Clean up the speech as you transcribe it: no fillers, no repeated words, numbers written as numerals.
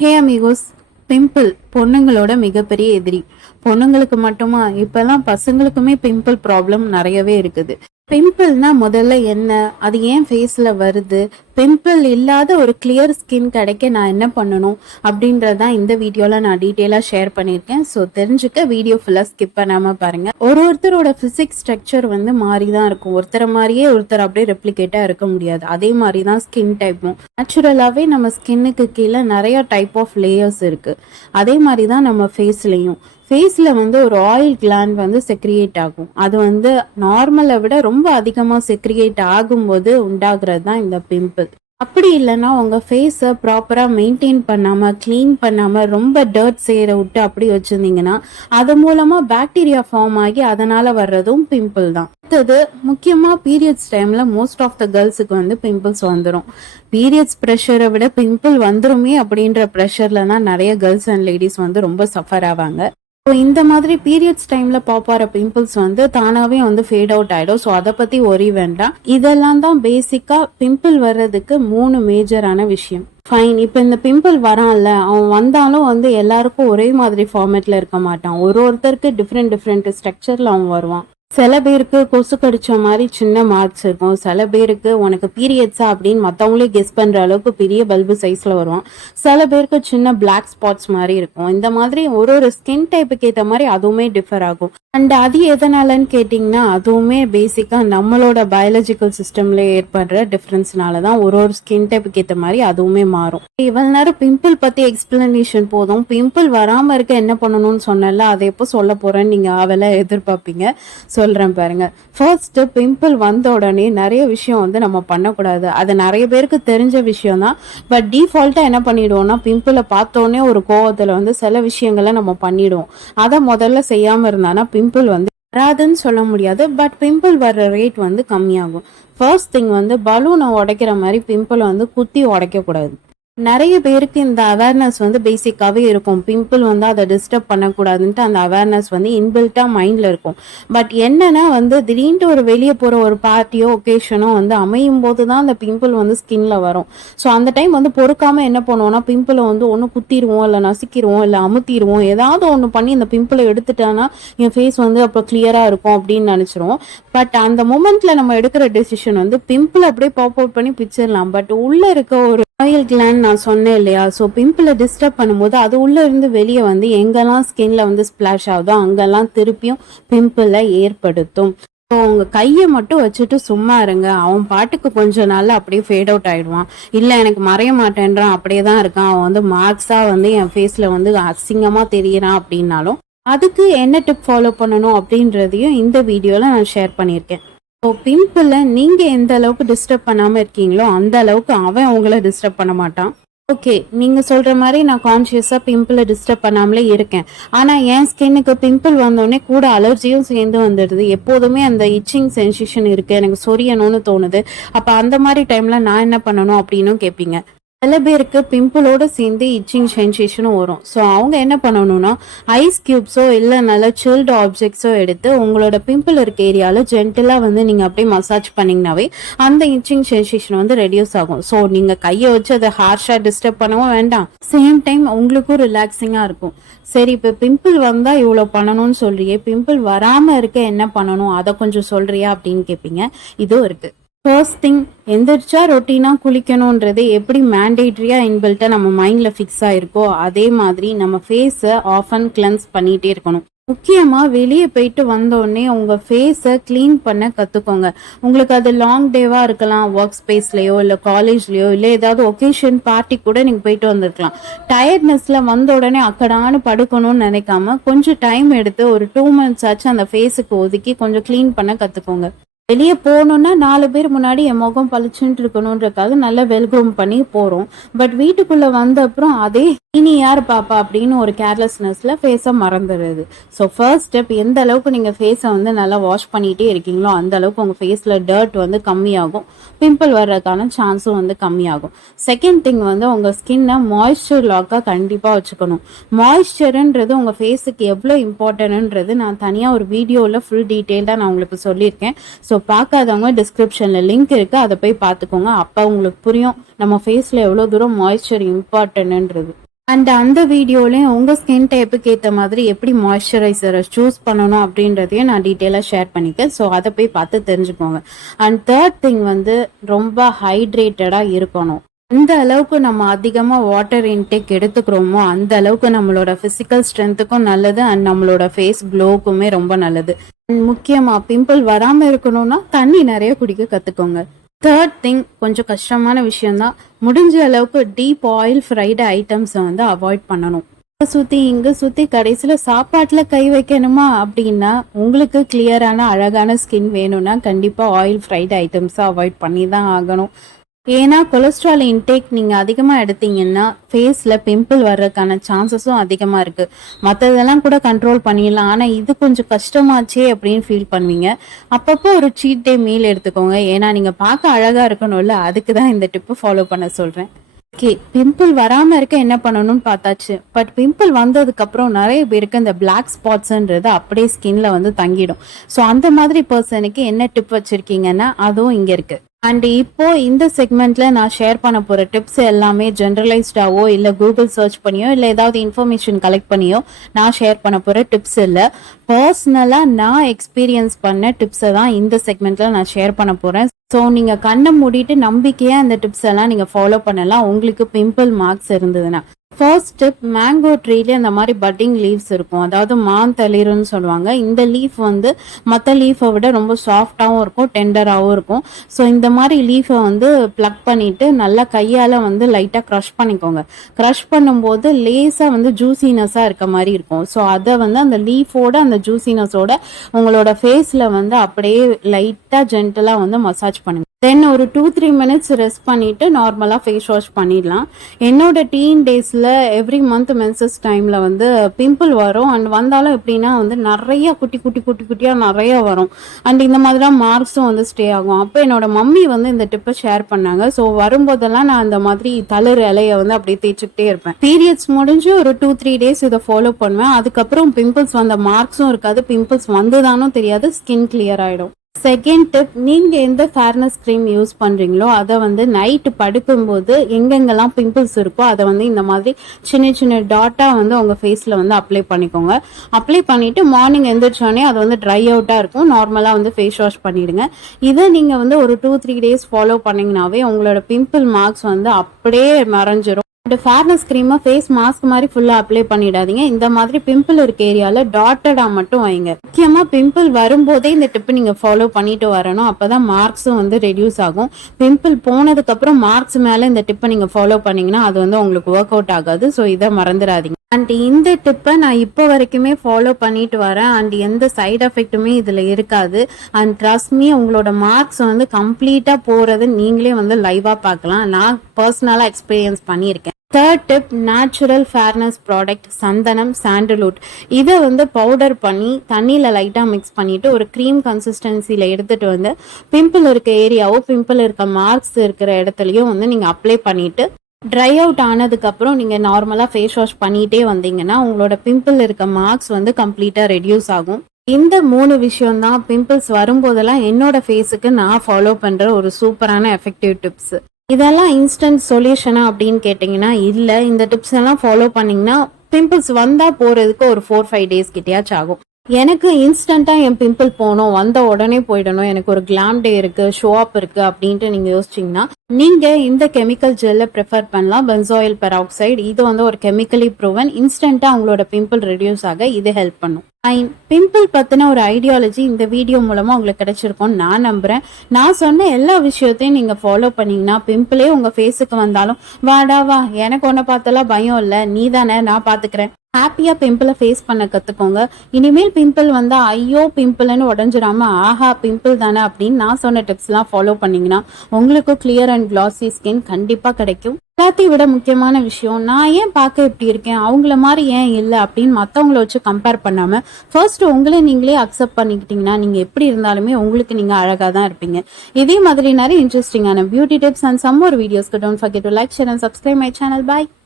ஹே amigos, pimple பொண்ணுங்களோட மிகப்பெரிய எதிரி. பொண்ணுங்களுக்கு மட்டுமா, இப்பெல்லாம் பசங்களுக்குமே பிம்பிள் ப்ராப்ளம் நிறையவே இருக்குது. பிம்பிள்னா முதல்ல என்ன, அது ஏன் ஃபேஸ்ல வருது, பிம்பிள் இல்லாத ஒரு கிளியர் ஸ்கின் கிடைக்க நான் என்ன பண்ணணும் அப்படின்றதான் இந்த வீடியோல நான் டீட்டெயிலாக ஷேர் பண்ணியிருக்கேன். ஸோ தெரிஞ்சுக்க வீடியோ ஃபுல்லாக ஸ்கிப் பண்ணாமல் பாருங்க. ஒருத்தரோட பிசிக்ஸ் ஸ்ட்ரக்சர் வந்து மாறி தான் இருக்கும். ஒருத்தரை மாதிரியே ஒருத்தர் அப்படியே ரெப்ளிகேட்டாக இருக்க முடியாது. அதே மாதிரி தான் ஸ்கின் டைப்பும். நேச்சுரலாகவே நம்ம ஸ்கின்னுக்கு கீழே நிறைய டைப் ஆஃப் லேயர்ஸ் இருக்கு. அதே மாதிரி தான் நம்ம ஃபேஸ்லையும். ஃபேஸில் வந்து ஒரு ஆயில் கிளாண்ட் வந்து செக்ரியேட் ஆகும். அது வந்து நார்மலை விட ரொம்ப அதிகமாக செக்ரியேட் ஆகும்போது உண்டாகிறது தான் இந்த பிம்பிள். அப்படி இல்லைன்னா உங்கள் ஃபேஸை ப்ராப்பராக மெயின்டைன் பண்ணாமல் க்ளீன் பண்ணாமல் ரொம்ப டர்ட் சேர விட்டு அப்படி வச்சுருந்தீங்கன்னா அது மூலமாக பாக்டீரியா ஃபார்ம் ஆகி அதனால் வர்றதும் பிம்பிள் தான். அடுத்தது முக்கியமாக பீரியட்ஸ் டைமில் மோஸ்ட் ஆஃப் த கேர்ள்ஸுக்கு வந்து பிம்பிள்ஸ் வந்துடும். பீரியட்ஸ் ப்ரெஷரை விட பிம்பிள் வந்துருமே அப்படின்ற ப்ரெஷரில் தான் நிறைய கேர்ள்ஸ் அண்ட் லேடிஸ் வந்து ரொம்ப சஃபர் ஆவாங்க. இந்த மாதிரி பீரியட்ஸ் டைம்ல பாப்பார பிம்பிள்ஸ் வந்து தானாவே வந்து ஃபேட் அவுட் ஆயிடும். ஸோ அதை பத்தி ஒரி வேண்டாம். இதெல்லாம் தான் பேசிக்கா பிம்பிள் வர்றதுக்கு 3 மேஜரான விஷயம். ஃபைன், இப்போ இந்த பிம்பிள் வரான்ல, அவன் வந்தாலும் வந்து எல்லாருக்கும் ஒரே மாதிரி ஃபார்மேட்ல இருக்க மாட்டான். ஒருத்தருக்கு டிஃப்ரெண்ட் ஸ்ட்ரக்சர்ல அவன் வருவான். சில பேருக்கு கொசு கடிச்ச மாதிரி சின்ன மார்க்ஸ் இருக்கும். சில பேருக்கு உனக்கு பீரியட்ஸா அப்படின்னு மற்றவங்களே கெஸ் பண்ற அளவுக்கு பெரிய பல்பு சைஸ்ல வருவான். சில பேருக்கு சின்ன பிளாக் ஸ்பாட்ஸ் மாதிரி இருக்கும். இந்த மாதிரி ஒரு ஸ்கின் டைப்புக்கு ஏற்ற மாதிரி அதுவுமே டிஃபர் ஆகும். அண்ட் அது எதனாலன்னு கேட்டிங்கன்னா, அதுவுமே பேசிக்கா நம்மளோட பயாலஜிக்கல் சிஸ்டம்ல ஏற்படுற டிஃப்ரென்ஸ்னால தான் ஒரு ஸ்கின் டைப்புக்கு ஏற்ற மாதிரி அதுவுமே மாறும். இவ்வளவு நேரம் பிம்பிள் பத்தி எக்ஸ்பிளனேஷன் போதும். பிம்பிள் வராம இருக்க என்ன பண்ணணும்னு சொன்னல, அதை எப்போ சொல்ல போறேன்னு நீங்க அவளை எதிர்பார்ப்பீங்க. சொல்றேன் பாருங்க. ஃபர்ஸ்ட், பிம்பிள் வந்த உடனே நிறைய விஷயம் வந்து நம்ம பண்ணக்கூடாது. அது நிறைய பேருக்கு தெரிஞ்ச விஷயம் தான். பட் டிஃபால்ட்டா என்ன பண்ணிடுவோம்னா, பிம்பிளை பார்த்தோன்னே ஒரு கோவத்துல வந்து சில விஷயங்களை நம்ம பண்ணிடுவோம். அதை முதல்ல செய்யாம இருந்தானா பிம்பிள் வந்து வராதுன்னு சொல்ல முடியாது. பட் பிம்பிள் வர்ற ரேட் வந்து கம்மியாகும். ஃபர்ஸ்ட் திங் வந்து பலூனை உடைக்கிற மாதிரி பிம்பிளை வந்து குத்தி உடைக்க கூடாது. நிறைய பேருக்கு இந்த அவேர்னஸ் வந்து பேசிக்காவே இருக்கும். பிம்பிள் வந்து அதை டிஸ்டர்ப் பண்ணக்கூடாதுன்ட்டு அந்த அவேர்னஸ் வந்து இன்பில்ட்டா மைண்ட்ல இருக்கும். பட் என்னன்னா வந்து திடீர்னு ஒரு வெளியே போற ஒரு பார்ட்டியோ ஒகேஷனோ வந்து அமையும் போது தான் அந்த பிம்பிள் வந்து ஸ்கின்ல வரும். ஸோ அந்த டைம் வந்து பொறுக்காம என்ன பண்ணுவோம்னா, பிம்பிளை வந்து ஒன்று குத்திடுவோம், இல்லை நசுக்கிடுவோம், இல்லை அமுத்திடுவோம். ஏதாவது ஒன்று பண்ணி இந்த பிம்பிளை எடுத்துட்டானா என் ஃபேஸ் வந்து அப்போ கிளியரா இருக்கும் அப்படின்னு நினைச்சிருவோம். பட் அந்த மூமெண்ட்ல நம்ம எடுக்கிற டெசிஷன் வந்து பிம்பிள் அப்படியே பாப் அவுட் பண்ணி பிச்சிடலாம். பட் உள்ள இருக்க ஒரு ஆயில் கிளாண்ட் நான் சொன்னேன் இல்லையா, ஸோ பிம்பிளை டிஸ்டர்ப் பண்ணும்போது அது உள்ள இருந்து வெளியே வந்து எங்கெல்லாம் ஸ்கின்ல வந்து ஸ்பிளாஷ் ஆகுதோ அங்கெல்லாம் திருப்பியும் பிம்பிளை ஏற்படுத்தும். ஸோ உங்க கையை மட்டும் வச்சுட்டு சும்மா இருங்க. அவன் பாட்டுக்கு கொஞ்ச நாள்ல அப்படியே ஃபேட் அவுட் ஆயிடுவான். இல்லை எனக்கு மறைய மாட்டேன்றான், அப்படியே தான் இருக்கான், அவன் வந்து மார்க்ஸா வந்து என் ஃபேஸ்ல வந்து அசிங்கமா தெரியறான் அப்படின்னாலும் அதுக்கு என்ன டிப் ஃபாலோ பண்ணணும் அப்படின்றதையும் இந்த வீடியோல நான் ஷேர் பண்ணியிருக்கேன். ஸோ பிம்பிளை நீங்க எந்த அளவுக்கு டிஸ்டர்ப் பண்ணாம இருக்கீங்களோ அந்த அளவுக்கு அவன் உங்களை டிஸ்டர்ப் பண்ண மாட்டான். ஓகே, நீங்க சொல்ற மாதிரி நான் கான்சியஸா பிம்பிளை டிஸ்டர்ப் பண்ணாமலே இருக்கேன். ஆனா என் ஸ்கின்னுக்கு பிம்பிள் வந்தோடனே கூட அலர்ஜியும் சேர்ந்து வந்துடுது. எப்போதுமே அந்த இச்சிங் சென்சேஷன் இருக்கு, எனக்கு சொரியணும்னு தோணுது. அப்ப அந்த மாதிரி டைம்ல நான் என்ன பண்ணணும் அப்படின்னு கேட்பீங்க. சில பேருக்கு பிம்பிளோட சேர்ந்து இச்சிங் சென்சேஷனும் வரும். ஸோ அவங்க என்ன பண்ணணும்னா, ஐஸ் கியூப்ஸோ இல்லை நல்ல சில்டு ஆப்ஜெக்ட்ஸோ எடுத்து உங்களோட பிம்பிள் இருக்க ஏரியாவில் ஜென்டலாக வந்து நீங்கள் அப்படியே மசாஜ் பண்ணிங்கனாவே அந்த இச்சிங் சென்சேஷன் வந்து ரெடியூஸ் ஆகும். ஸோ நீங்கள் கையை வச்சு அதை ஹார்ஷாக டிஸ்டர்ப் பண்ணவும் வேண்டாம், சேம் டைம் உங்களுக்கும் ரிலாக்ஸிங்காக இருக்கும். சரி, இப்போ பிம்பிள் வந்தால் இவ்வளோ பண்ணணும்னு சொல்றியே, பிம்பிள் வராமல் இருக்க என்ன பண்ணணும் அதை கொஞ்சம் சொல்றியா அப்படின்னு கேட்பீங்க. இதுவும் இருக்குது. ஃபர்ஸ்ட் திங், எந்திரிச்சா ரொட்டீனா குளிக்கணும்ன்றது எப்படி மேண்டேட்ரியா இன்பில்ட்டா நம்ம மைண்ட்ல ஃபிக்ஸ் ஆயிருக்கோ அதே மாதிரி நம்ம ஃபேஸை ஆஃபன் கிளென்ஸ் பண்ணிட்டே இருக்கணும். முக்கியமா வெளியே போயிட்டு வந்தோடனே உங்க ஃபேஸை கிளீன் பண்ண கத்துக்கோங்க. உங்களுக்கு அது லாங் டேவா இருக்கலாம், ஒர்க் ஸ்பேஸ்லயோ இல்லை காலேஜ்லயோ இல்லை ஏதாவது ஒகேஷன் பார்ட்டி கூட நீங்க போயிட்டு வந்திருக்கலாம். டயர்ட்னஸ்ல வந்த உடனே அக்கடான்னு படுக்கணும்னு நினைக்காம கொஞ்சம் டைம் எடுத்து ஒரு 2 months ஆச்சு அந்த ஃபேஸுக்கு ஒதுக்கி கொஞ்சம் கிளீன் பண்ண கத்துக்கோங்க. வெளியே போகணுன்னா 4 பேர் முன்னாடி என் முகம் பளிச்சுட்டு இருக்கணுன்றதுக்காக நல்லா வெல்க்ரூம் பண்ணி போகிறோம். பட் வீட்டுக்குள்ள வந்த அப்புறம் அதே இனி யார் பாப்பா அப்படின்னு ஒரு கேர்லெஸ்னஸ்ல ஃபேஸை மறந்துடுது. ஸோ ஃபர்ஸ்ட் ஸ்டெப், எந்த அளவுக்கு நீங்கள் ஃபேஸை வந்து நல்லா வாஷ் பண்ணிகிட்டே இருக்கீங்களோ அந்த அளவுக்கு உங்கள் ஃபேஸில் டர்ட் வந்து கம்மியாகும், பிம்பிள் வர்றதுக்கான சான்ஸும் வந்து கம்மியாகும். செகண்ட் திங் வந்து உங்கள் ஸ்கின்னை மாய்ஸ்சர் லாக்காக கண்டிப்பாக வச்சுக்கணும். மாய்ஸ்சருன்றது உங்கள் ஃபேஸுக்கு எவ்வளோ இம்பார்ட்டன்ட்ன்றது நான் தனியாக ஒரு வீடியோவில் ஃபுல் டீட்டெயிலாக நான் உங்களுக்கு சொல்லியிருக்கேன். ஸோ பார்க்காதவங்க டிஸ்கிரிப்ஷனில் லிங்க் இருக்குது, அதை போய் பார்த்துக்கோங்க. அப்போ உங்களுக்கு புரியும் நம்ம ஃபேஸில் எவ்வளோ தூரம் மாய்ஸ்சர் இம்பார்ட்டன்ட்ன்றது. அண்ட் அந்த வீடியோலையும் உங்கள் ஸ்கின் டைப்புக்கு ஏற்ற மாதிரி எப்படி மாய்ஸ்சரைசரை சூஸ் பண்ணணும் அப்படின்றதையும் நான் டீட்டெயிலாக ஷேர் பண்ணிக்கேன். ஸோ அதை போய் பார்த்து தெரிஞ்சுக்கோங்க. அண்ட் தேர்ட் திங் வந்து ரொம்ப ஹைட்ரேட்டடாக இருக்கணும். எந்த அளவுக்கு நம்ம அதிகமாக வாட்டர் இன்டேக் எடுத்துக்கிறோமோ அந்த அளவுக்கு நம்மளோட ஃபிசிக்கல் ஸ்ட்ரென்த்துக்கும் நல்லது அண்ட் நம்மளோட ஃபேஸ் க்ளோக்குமே ரொம்ப நல்லது. முக்கியமாக பிம்பிள் வராமல் இருக்கணும்னா தண்ணி நிறைய குடிக்க கற்றுக்கோங்க. தேர்ட் திங் கொஞ்சம் கஷ்டமான விஷயம்தான். முடிஞ்ச அளவுக்கு டீப் ஆயில் ஃப்ரைடு ஐட்டம்ஸை வந்து அவாய்ட் பண்ணணும். இங்கே சுற்றி கடைசியில் சாப்பாட்டில் கை வைக்கணுமா அப்படின்னா உங்களுக்கு கிளியரான அழகான ஸ்கின் வேணும்னா கண்டிப்பாக ஆயில் ஃப்ரைடு ஐட்டம்ஸை அவாய்ட் பண்ணி தான் ஆகணும். ஏன்னா கொலஸ்ட்ரால் இன்டேக் நீங்கள் அதிகமாக எடுத்தீங்கன்னா ஃபேஸில் பிம்பிள் வர்றதுக்கான சான்சஸும் அதிகமாக இருக்குது. மற்றதெல்லாம் கூட கண்ட்ரோல் பண்ணிடலாம், ஆனால் இது கொஞ்சம் கஷ்டமாச்சே அப்படின்னு ஃபீல் பண்ணுவீங்க. அப்பப்போ ஒரு சீட் டே மீல் எடுத்துக்கோங்க. ஏன்னா நீங்கள் பார்க்க அழகாக இருக்கணும்ல, அதுக்கு தான் இந்த டிப்பு ஃபாலோ பண்ண சொல்கிறேன். ஓகே, பிம்பிள் வராமல் இருக்க என்ன பண்ணணும்னு பார்த்தாச்சு. பட் பிம்பிள் வந்ததுக்கப்புறம் நிறைய பேருக்கு இந்த பிளாக் ஸ்பாட்ஸுன்றது அப்படியே ஸ்கின்ல வந்து தங்கிடும். ஸோ அந்த மாதிரி பர்சனுக்கு என்ன டிப் வச்சுருக்கீங்கன்னா அதுவும் இங்கே இருக்குது. அண்ட் இப்போ இந்த செக்மெண்ட்ல நான் ஷேர் பண்ண போற டிப்ஸ் எல்லாமே ஜென்ரலைஸ்டாவோ இல்லை கூகுள் சர்ச் பண்ணியோ இல்லை ஏதாவது இன்ஃபர்மேஷன் கலெக்ட் பண்ணியோ நான் ஷேர் பண்ண போற டிப்ஸ் இல்லை. பர்சனலாக நான் எக்ஸ்பீரியன்ஸ் பண்ண டிப்ஸை தான் இந்த செக்மெண்ட்ல நான் ஷேர் பண்ண போறேன். ஸோ நீங்கள் கண்ணை மூடிட்டு நம்பிக்கையாக இந்த டிப்ஸ் எல்லாம் நீங்கள் ஃபாலோ பண்ணலாம் உங்களுக்கு பிம்பிள் மார்க்ஸ் இருந்ததுன்னா. ஃபர்ஸ்ட் டிப், மேங்கோ ட்ரீல இந்த மாதிரி பட்டிங் லீவ்ஸ் இருக்கும், அதாவது மாந்தளிர்னு சொல்லுவாங்க. இந்த லீஃப் வந்து மற்ற லீஃபை விட ரொம்ப சாஃப்டாகவும் இருக்கும், டெண்டராகவும் இருக்கும். ஸோ இந்த மாதிரி லீஃபை வந்து ப்ளக் பண்ணிட்டு நல்லா கையால் வந்து லைட்டாக க்ரஷ் பண்ணிக்கோங்க. க்ரஷ் பண்ணும்போது லேசாக வந்து ஜூசினஸாக இருக்க மாதிரி இருக்கும். ஸோ அதை வந்து அந்த லீஃபோட அந்த ஜூசினஸோட உங்களோட ஃபேஸில் வந்து அப்படியே லைட்டாக ஜென்டலாக வந்து மசாஜ் பண்ணுங்க. தென் ஒரு 2-3 மினிட்ஸ் ரெஸ்ட் பண்ணிவிட்டு நார்மலாக ஃபேஸ் வாஷ் பண்ணிடலாம். என்னோட டீன் டேஸில் எவ்ரி மந்த் மென்சஸ் டைமில் வந்து பிம்பிள் வரும். அண்ட் வந்தாலும் எப்படின்னா வந்து நிறைய குட்டியாக நிறைய வரும். அண்ட் இந்த மாதிரிலாம் மார்க்ஸும் வந்து ஸ்டே ஆகும். அப்போ என்னோட மம்மி வந்து இந்த டிப்பை ஷேர் பண்ணாங்க. ஸோ வரும்போதெல்லாம் நான் அந்த மாதிரி தளிர் இலையை வந்து அப்படியே தேய்ச்சிக்கிட்டே இருப்பேன். பீரியட்ஸ் முடிஞ்சு ஒரு 2-3 டேஸ் இதை ஃபாலோ பண்ணுவேன். அதுக்கப்புறம் பிம்பிள்ஸ் வந்த மார்க்ஸும் இருக்காது, பிம்பிள்ஸ் வந்துதானும் தெரியாது, ஸ்கின் கிளியர் ஆகிடும். செகண்ட் டிப், நீங்கள் எந்த ஃபேர்னஸ் க்ரீம் யூஸ் பண்ணுறீங்களோ அதை வந்து நைட்டு படுக்கும்போது எங்கெங்கெல்லாம் பிம்பிள்ஸ் இருக்கோ அதை வந்து இந்த மாதிரி சின்ன சின்ன டாட்டாக வந்து உங்கள் ஃபேஸில் வந்து அப்ளை பண்ணிக்கோங்க. அப்ளை பண்ணிவிட்டு மார்னிங் எந்திரிச்சோடனே அது வந்து ட்ரை அவுட்டாக இருக்கும், நார்மலாக வந்து ஃபேஸ் வாஷ் பண்ணிவிடுங்க. இதை நீங்கள் வந்து ஒரு 2-3 டேஸ் ஃபாலோ பண்ணிங்கனாவே உங்களோட பிம்பிள் மார்க்ஸ் வந்து அப்படியே மறைஞ்சிரும். ஃபேர்னஸ் க்ரீமை ஃபேஸ் மாஸ்க் மாதிரி ஃபுல்லாக அப்ளை பண்ணிடாதீங்க. இந்த மாதிரி பிம்பிள் இருக்க ஏரியாவில் டாட்டடாக மட்டும் வைங்க. முக்கியமாக பிம்பிள் வரும்போதே இந்த டிப்பு நீங்கள் ஃபாலோ பண்ணிட்டு வரணும். அப்போ தான் மார்க்ஸும் வந்து ரெடியூஸ் ஆகும். பிம்பிள் போனதுக்கப்புறம் மார்க்ஸ் மேலே இந்த டிப்பை நீங்கள் ஃபாலோ பண்ணிங்கன்னா அது வந்து உங்களுக்கு ஒர்க் அவுட் ஆகாது. ஸோ இதை மறந்துடாதீங்க. அண்ட் இந்த டிப்பை நான் இப்போ வரைக்குமே ஃபாலோ பண்ணிட்டு வரேன். அண்ட் எந்த சைட் எஃபெக்ட்டுமே இதில் இருக்காது. அண்ட் ட்ரஸ்ட் மீ, உங்களோட மார்க்ஸ் வந்து கம்ப்ளீட்டாக போகிறது நீங்களே வந்து லைவாக பார்க்கலாம். நான் பர்சனலாக எக்ஸ்பீரியன்ஸ் பண்ணியிருக்கேன். Third tip, natural fairness product சந்தனம் சாண்டல்வுட். இதை வந்து பவுடர் பண்ணி தண்ணியில் லைட்டாக மிக்ஸ் பண்ணிவிட்டு ஒரு க்ரீம் கன்சிஸ்டன்சியில் எடுத்துகிட்டு வந்து பிம்பிள் இருக்க ஏரியாவோ பிம்பிள் இருக்க மார்க்ஸ் இருக்கிற இடத்துலையும் வந்து நீங்கள் அப்ளை பண்ணிவிட்டு ட்ரை அவுட் ஆனதுக்கப்புறம் நீங்கள் நார்மலாக ஃபேஸ் வாஷ் பண்ணிகிட்டே வந்தீங்கன்னா உங்களோட பிம்பிள் இருக்க மார்க்ஸ் வந்து கம்ப்ளீட்டாக ரெடியூஸ் ஆகும். இந்த 3 விஷயம்தான் பிம்பிள்ஸ் வரும்போதெல்லாம் என்னோட ஃபேஸுக்கு நான் ஃபாலோ பண்ணுற ஒரு சூப்பரான எஃபெக்டிவ் டிப்ஸ். இதெல்லாம் இன்ஸ்டன்ட் சொல்யூஷனா அப்படின்னு கேட்டிங்கன்னா இல்லை. இந்த டிப்ஸ் எல்லாம் ஃபாலோ பண்ணிங்கன்னா பிம்பிள்ஸ் வந்தால் போகிறதுக்கு ஒரு 4-5 டேஸ் கிட்டேயாச்சும் ஆகும். எனக்கு இன்ஸ்டண்ட்டாக என் பிம்பிள் போகணும், வந்த உடனே போயிடணும், எனக்கு ஒரு கிளாம் டே இருக்குது, ஷோ அப் இருக்குது அப்படின்ட்டு நீங்கள் யோசிச்சிங்கன்னா நீங்கள் இந்த கெமிக்கல் ஜெல்லை ப்ரிஃபர் பண்ணலாம், பென்சாயில் பெராக்சைடு. இது வந்து ஒரு கெமிக்கலி ப்ரூவன், இன்ஸ்டண்ட்டாக உங்களோட பிம்பிள் ரெடியூஸ் ஆக இது ஹெல்ப் பண்ணும். பிம்பிள் பற்றின ஒரு ஐடியாலஜி இந்த வீடியோ மூலமாக உங்களுக்கு கிடைச்சிருக்கோன்னு நான் நம்புகிறேன். நான் சொன்ன எல்லா விஷயத்தையும் நீங்கள் ஃபாலோ பண்ணிங்கன்னா பிம்பிளே உங்கள் ஃபேஸுக்கு வந்தாலும் வாடா வா, எனக்கு ஒன்றை பார்த்தலாம் பயம் இல்லை, நீ தானே நான் பார்த்துக்கிறேன், ஹாப்பியாக பிம்பிளை ஃபேஸ் பண்ண கற்றுக்கோங்க. இனிமேல் பிம்பிள் வந்தால் ஐயோ பிம்பிள்னு உடஞ்சிடாமல் ஆஹா பிம்பிள் தானே அப்படின்னு நான் சொன்ன டிப்ஸ்லாம் ஃபாலோ பண்ணிங்கன்னா உங்களுக்கும் கிளியர் அண்ட் கிளாசி ஸ்கின் கண்டிப்பாக கிடைக்கும். எல்லாத்தையும் விட முக்கியமான விஷயம், நான் ஏன் பார்க்க இப்படி இருக்கேன், அவங்கள மாதிரி ஏன் இல்லை அப்படின்னு மற்றவங்கள வச்சு கம்பேர் பண்ணாமல் ஃபர்ஸ்ட் உங்களை நீங்களே அக்செப்ட் பண்ணிக்கிட்டீங்கன்னா நீங்கள் எப்படி இருந்தாலுமே உங்களுக்கு நீங்கள் அழகாக தான் இருப்பீங்க. இதே மாதிரி நிறைய இன்ட்ரெஸ்டிங்கான beauty tips and some more வீடியோஸ்க்கு don't forget to like, share and subscribe my channel. By.